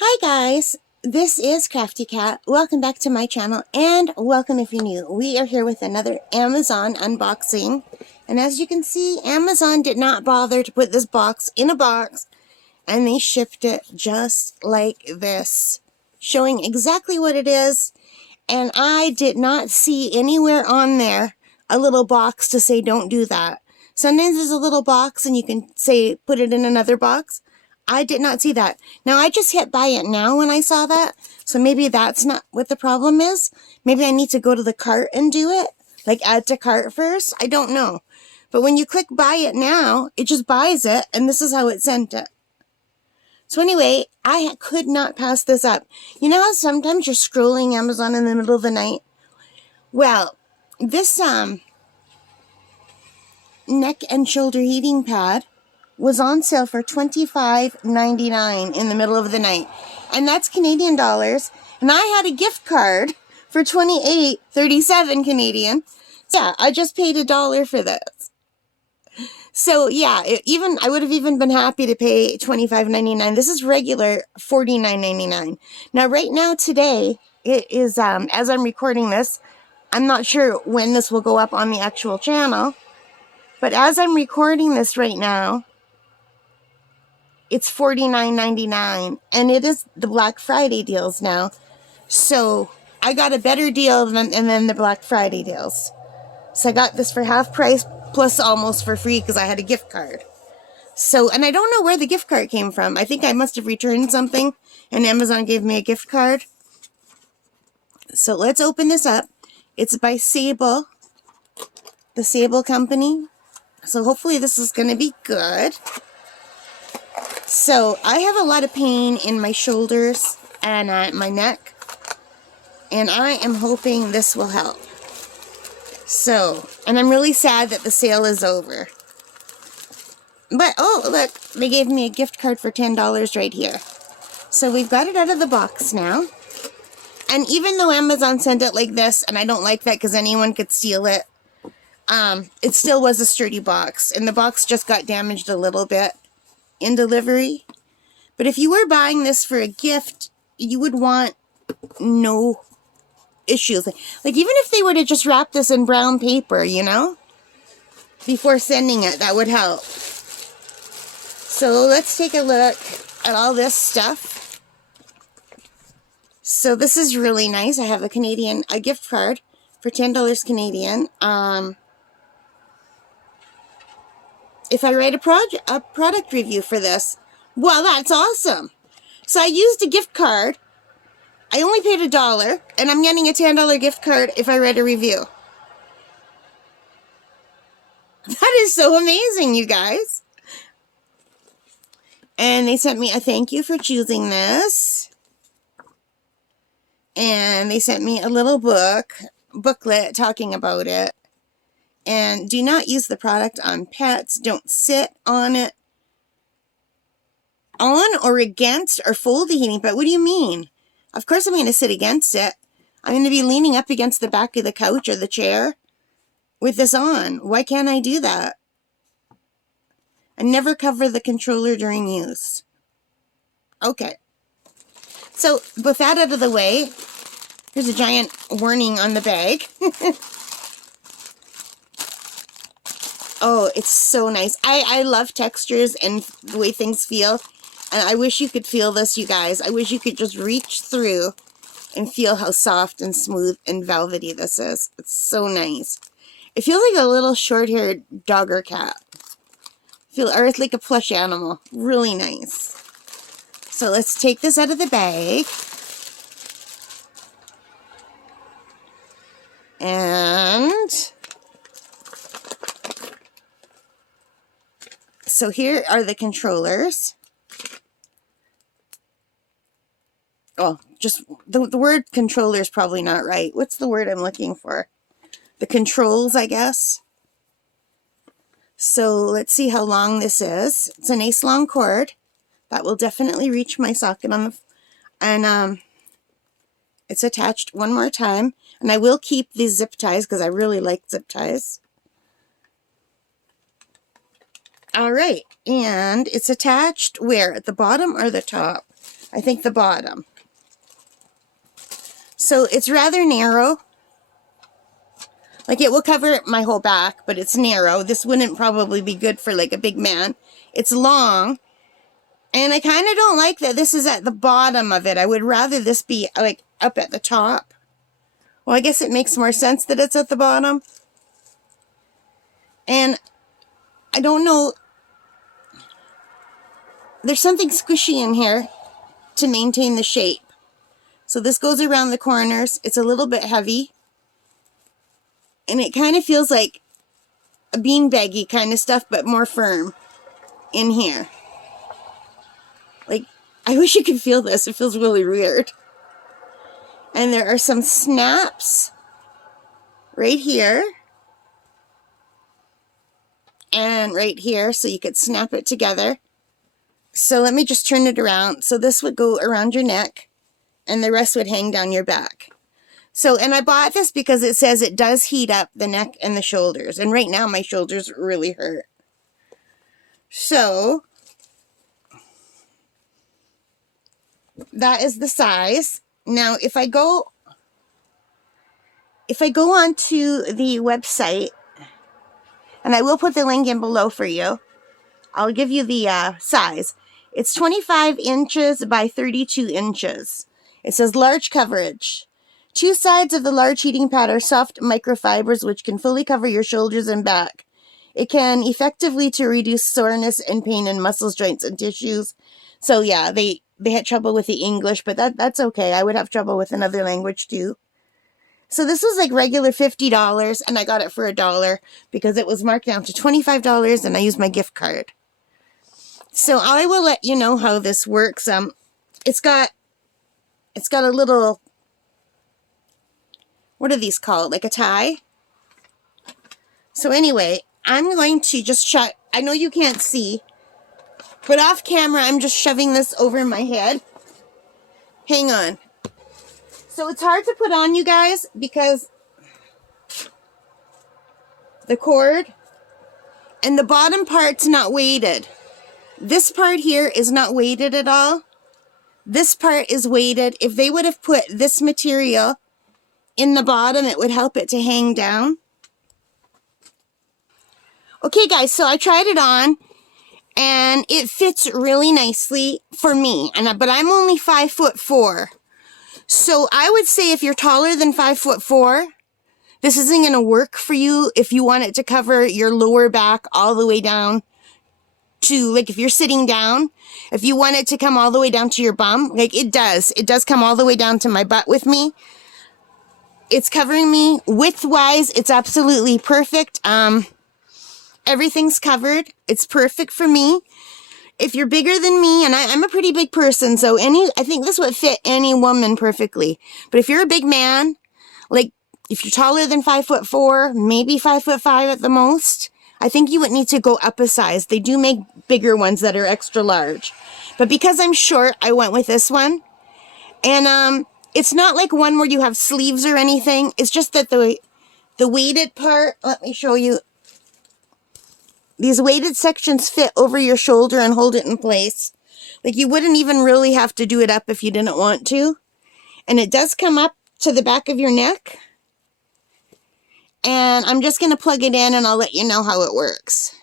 Hi guys, this is Crafty Cat. Welcome back to my channel and welcome if you're new. We are here with another Amazon unboxing. And as you can see, Amazon did not bother to put this box in a box and they shipped it just like this, showing exactly what it is. And I did not see anywhere on there a little box to say don't do that. Sometimes there's a little box and you can say put it in another box. I did not see that. Now, I just hit buy it now when I saw that. So maybe that's not what the problem is. Maybe I need to go to the cart and do it. Like add to cart first. I don't know. But when you click buy it now, it just buys it. And this is how it sent it. So anyway, I could not pass this up. You know how sometimes you're scrolling Amazon in the middle of the night? Well, this neck and shoulder heating pad was on sale for $25.99 in the middle of the night. And that's Canadian dollars. And I had a gift card for $28.37 Canadian. Yeah, I just paid $1 for this. So yeah, I would have even been happy to pay $25.99. This is regular $49.99. Now right now today, it is, as I'm recording this, I'm not sure when this will go up on the actual channel, but as I'm recording this right now, it's $49.99, and it is the Black Friday deals now. So I got a better deal than the Black Friday deals. So I got this for half price plus almost for free because I had a gift card. So, and I don't know where the gift card came from. I think I must have returned something and Amazon gave me a gift card. So let's open this up. It's by Sable, the Sable company. So hopefully this is going to be good. So I have a lot of pain in my shoulders and my neck, and I am hoping this will help. So, and I'm really sad that the sale is over. But, oh, look, they gave me a gift card for $10 right here. So we've got it out of the box now. And even though Amazon sent it like this, and I don't like that because anyone could steal it, it still was a sturdy box. And the box just got damaged a little bit in delivery. But if you were buying this for a gift, you would want no issues. Like even if they were to just wrap this in brown paper, you know, before sending it, that would help. So let's take a look at all this stuff. So this is really nice. I have a gift card for $10 Canadian. If I write a product review for this, well, that's awesome. So I used a gift card. I only paid $1, and I'm getting a $10 gift card if I write a review. That is so amazing, you guys. And they sent me a thank you for choosing this. And they sent me a little booklet talking about it. And do not use the product on pets. Don't sit on it. On or against or fold the heating pad. What do you mean? Of course I'm going to sit against it. I'm going to be leaning up against the back of the couch or the chair with this on. Why can't I do that? And never cover the controller during use. Okay. So with that out of the way, here's a giant warning on the bag. Oh, it's so nice. I love textures and the way things feel. And I wish you could feel this, you guys. I wish you could just reach through and feel how soft and smooth and velvety this is. It's so nice. It feels like a little short-haired dog or cat. Or it's like a plush animal. Really nice. So let's take this out of the bag. And so here are the controllers. Oh, just the word controller is probably not right. What's the word I'm looking for? The controls, I guess. So let's see how long this is. It's a nice long cord. That will definitely reach my socket on the... And it's attached one more time. And I will keep these zip ties because I really like zip ties. All right. And it's attached where? At the bottom or the top? I think the bottom. So it's rather narrow. Like it will cover my whole back, but it's narrow. This wouldn't probably be good for like a big man. It's long. And I kind of don't like that this is at the bottom of it. I would rather this be like up at the top. Well, I guess it makes more sense that it's at the bottom. And I don't know. There's something squishy in here to maintain the shape. So this goes around the corners. It's a little bit heavy. And it kind of feels like a beanbaggy kind of stuff, but more firm in here. Like, I wish you could feel this. It feels really weird. And there are some snaps right here. And right here, so you could snap it together. So let me just turn it around. So this would go around your neck, and the rest would hang down your back. So, and I bought this because it says it does heat up the neck and the shoulders. And right now my shoulders really hurt. So, that is the size. Now, if I go onto the website, and I will put the link in below for you, I'll give you the size. It's 25 inches by 32 inches. It says large coverage. Two sides of the large heating pad are soft microfibers which can fully cover your shoulders and back. It can effectively to reduce soreness and pain in muscles, joints, and tissues. So yeah, they had trouble with the English, but that's okay. I would have trouble with another language too. So this was like regular $50, and I got it for $1 because it was marked down to $25, and I used my gift card. So I will let you know how this works. It's got a little, what are these called? Like a tie? So anyway, I'm going to just shut, I know you can't see, but off camera, I'm just shoving this over my head. Hang on. So it's hard to put on, you guys, because the cord and the bottom part's not weighted. This part here is not weighted at all. This part is weighted. If they would have put this material in the bottom, it would help it to hang down. Okay, guys, so I tried it on, and it fits really nicely for me. But I'm only 5'4". So I would say if you're taller than 5'4", this isn't going to work for you if you want it to cover your lower back all the way down to, like, if you're sitting down, if you want it to come all the way down to your bum, like it does come all the way down to my butt with me. It's covering me width-wise. It's absolutely perfect. Everything's covered. It's perfect for me. If you're bigger than me, and I'm a pretty big person, so I think this would fit any woman perfectly. But if you're a big man, like if you're taller than 5'4", maybe 5'5" at the most, I think you would need to go up a size. They do make bigger ones that are extra large. But because I'm short, I went with this one. And it's not like one where you have sleeves or anything. It's just that the weighted part, let me show you. These weighted sections fit over your shoulder and hold it in place. Like you wouldn't even really have to do it up if you didn't want to. And it does come up to the back of your neck. And I'm just going to plug it in and I'll let you know how it works.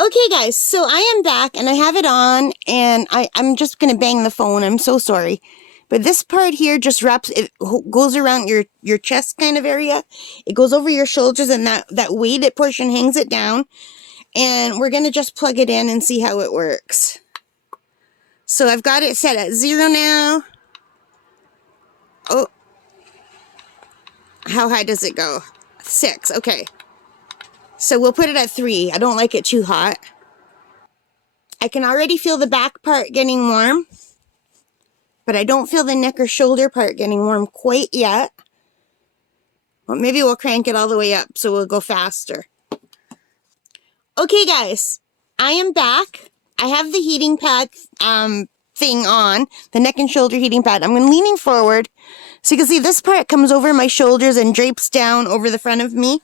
Okay, guys, so I am back and I have it on, and I'm just going to bang the phone. I'm so sorry. But this part here just wraps, it goes around your chest kind of area. It goes over your shoulders, and that weighted portion hangs it down. And we're going to just plug it in and see how it works. So I've got it set at 0 now. Oh. How high does it go? 6, okay. So we'll put it at 3. I don't like it too hot. I can already feel the back part getting warm. But I don't feel the neck or shoulder part getting warm quite yet. Well, maybe we'll crank it all the way up so we'll go faster. Okay, guys, I am back. I have the heating pad thing on, the neck and shoulder heating pad. I'm leaning forward. So you can see this part comes over my shoulders and drapes down over the front of me.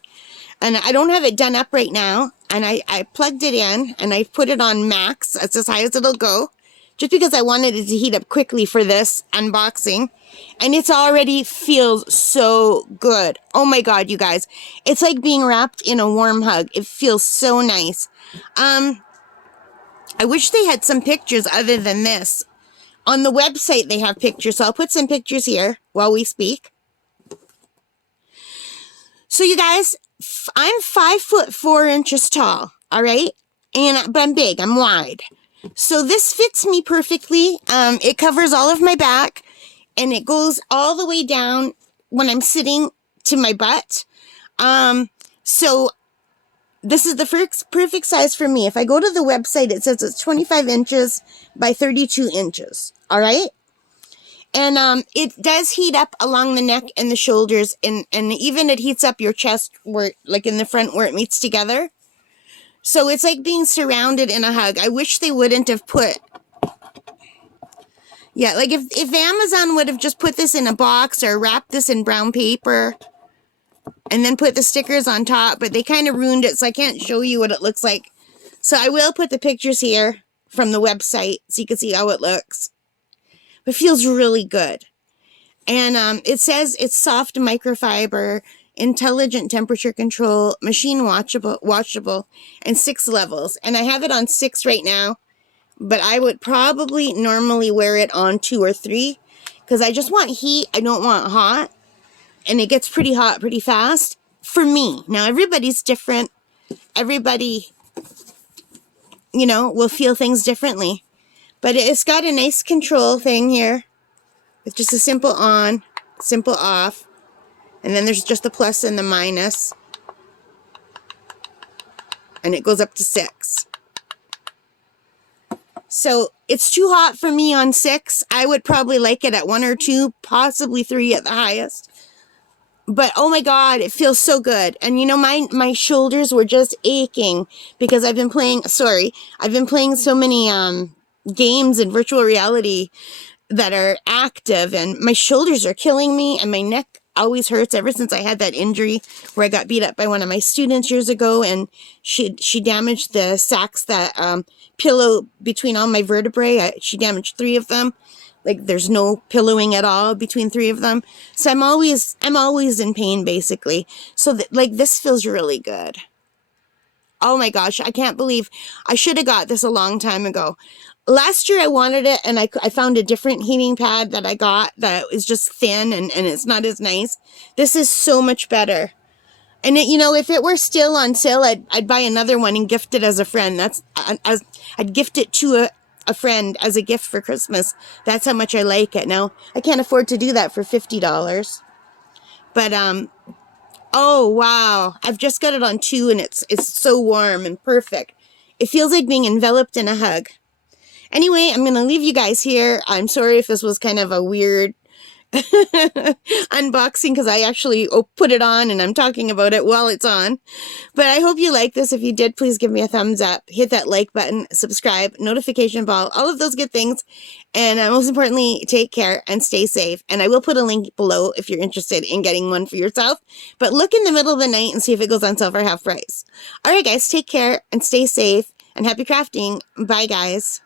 And I don't have it done up right now. And I plugged it in and I put it on max. That's as high as it'll go. just because I wanted it to heat up quickly for this unboxing. And it's already feels so good. Oh my God, you guys. It's like being wrapped in a warm hug. It feels so nice. I wish they had some pictures other than this. On the website, they have pictures, so I'll put some pictures here while we speak. So you guys, I'm 5'4" tall, all right? But I'm big, I'm wide. So this fits me perfectly. It covers all of my back, and it goes all the way down when I'm sitting to my butt. So this is the perfect size for me. If I go to the website, it says it's 25 inches by 32 inches, all right? And it does heat up along the neck and the shoulders, and even it heats up your chest, where, like in the front where it meets together. So it's like being surrounded in a hug. I wish they wouldn't have put... Yeah, like if Amazon would have just put this in a box or wrapped this in brown paper and then put the stickers on top, but they kind of ruined it, so I can't show you what it looks like. So I will put the pictures here from the website so you can see how it looks. It feels really good. And it says it's soft microfiber, intelligent temperature control, machine washable, and 6 levels. And I have it on 6 right now, but I would probably normally wear it on 2 or 3 because I just want heat. I don't want hot. And it gets pretty hot pretty fast for me. Now, everybody's different. Everybody, you know, will feel things differently. But it's got a nice control thing here. It's just a simple on, simple off. And then there's just the plus and the minus. And it goes up to 6. So it's too hot for me on 6. I would probably like it at 1 or 2, possibly 3 at the highest. But oh my God, it feels so good. And you know, my shoulders were just aching because I've been playing so many games in virtual reality that are active, and my shoulders are killing me, and my neck always hurts ever since I had that injury where I got beat up by one of my students years ago, and she damaged the sacs that pillow between all my vertebrae. She damaged 3 of them. Like, there's no pillowing at all between 3 of them. So I'm always in pain, basically. So like, this feels really good. Oh my gosh, I can't believe I should have got this a long time ago. Last year I wanted it, and I found a different heating pad that I got that is just thin and it's not as nice. This is so much better. And it, you know, if it were still on sale, I'd buy another one and gift it as a friend. I'd gift it to a friend as a gift for Christmas. That's how much I like it. Now, I can't afford to do that for $50. But oh wow, I've just got it on 2, and it's so warm and perfect. It feels like being enveloped in a hug. Anyway, I'm going to leave you guys here. I'm sorry if this was kind of a weird unboxing because I actually put it on and I'm talking about it while it's on. But I hope you like this. If you did, please give me a thumbs up. Hit that like button, subscribe, notification bell, all of those good things. And most importantly, take care and stay safe. And I will put a link below if you're interested in getting one for yourself. But look in the middle of the night and see if it goes on sale for half price. All right, guys, take care and stay safe and happy crafting. Bye, guys.